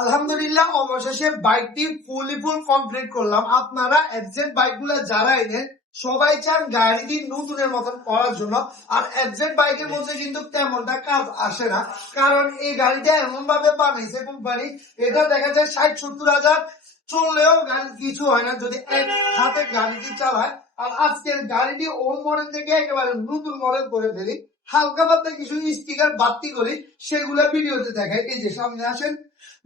আলহামদুলিল্লাহ অবশেষে বাইকটি ফুল কমপ্লিট করলাম। আপনারা এফজেড বাইক গুলা যারা এনেন সবাই চান গাড়িটি নতুনের মতন করার জন্য। আর এফজেড বাইকের মধ্যে কিন্তু তেমনটা কাজ আসে না, কারণ এই গাড়িটা এমন ভাবে বানাইছে কোম্পানি, এটা দেখা যায় 60-70 হাজার চললেও গাড়ি কিছু হয় না যদি এক হাতে গাড়িটি চালায়। আর আজকের গাড়িটি ওল্ড মডেল থেকে একেবারে নতুন মডেল করে ফেলি, হালকা পাতলা কিছু স্টিকার বাড়তি করি, সেগুলা ভিডিওতে দেখাই। এই যে সামনে আসেন,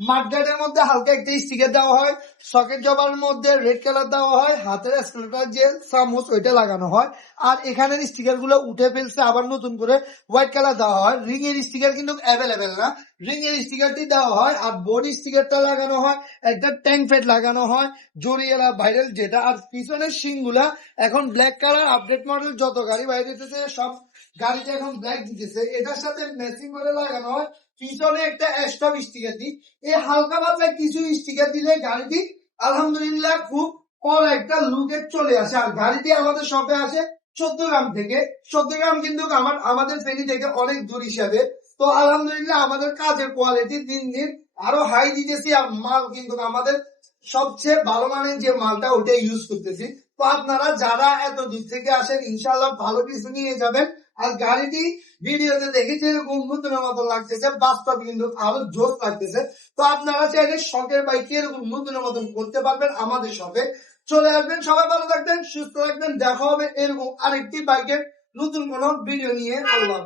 মাঠগার্ডের মধ্যে হালকা একটা স্টিকার দেওয়া হয়, সকেট জবার মধ্যে রেড কালার দেওয়া হয়, হাতের স্কেলেটার যে চামচ ওইটা লাগানো হয়। আর এখানের স্টিকার গুলো উঠে ফেলছে, আবার নতুন করে হোয়াইট কালার দেওয়া হয়। রিং এর স্টিকার কিন্তু অ্যাভেলেবেল না, রিং এর স্টিকারটি দেওয়া হয়। আর বডি স্টিকারটা লাগানো হয়, একটা ট্যাঙ্ক ফেট লাগানো হয়, জরিয়ালা ভাইরাল যেটা। আর পিছনের শিং গুলা এখন ব্ল্যাক কালার, আপডেট মডেল যত গাড়ি বাইরে দিতেছে সব গাড়িটা এখন ব্ল্যাক দিতেছে, এটার সাথে ম্যাচিং করে লাগানো হয়। পিছনে একটা স্টপ স্টিকার দিই, এই হালকা পাতলা কিছু স্টিকার দিলে গাড়িটি আলহামদুলিল্লাহ খুব বড় একটা লুকে চলে আসে। আর গাড়িটি আমাদের শপে আছে 14 গ্রাম থেকে। 14 গ্রাম কিন্তু আমাদের ফেনী থেকে অনেক দূর হিসাবে। তো আলহামদুলিল্লাহ আমাদের কাজের কোয়ালিটি দিন দিন আরো হাই দিতেছি। আর মাল কিন্তু আমাদের সবচেয়ে ভালো মানের যে মালটা ওটা ইউজ করতেছি। তো আপনারা যারা এত দূর থেকে আসেন ইনশাল্লাহ ভালো কিছু নিয়ে যাবেন। আর গাড়িটি ভিডিওতে দেখে যেরকম নতুনের মতো লাগতেছে, বাস্তব কিন্তু আরো জোর লাগতেছে। তো আপনারা চাইলে শখের বাইক এরকম নতুনের মতন করতে পারবেন, আমাদের শপে চলে আসবেন। সবাই ভালো থাকবেন, সুস্থ থাকবেন, দেখা হবে এরকম আরেকটি বাইকের নতুন কোন ভিডিও নিয়ে। আল্লাহ।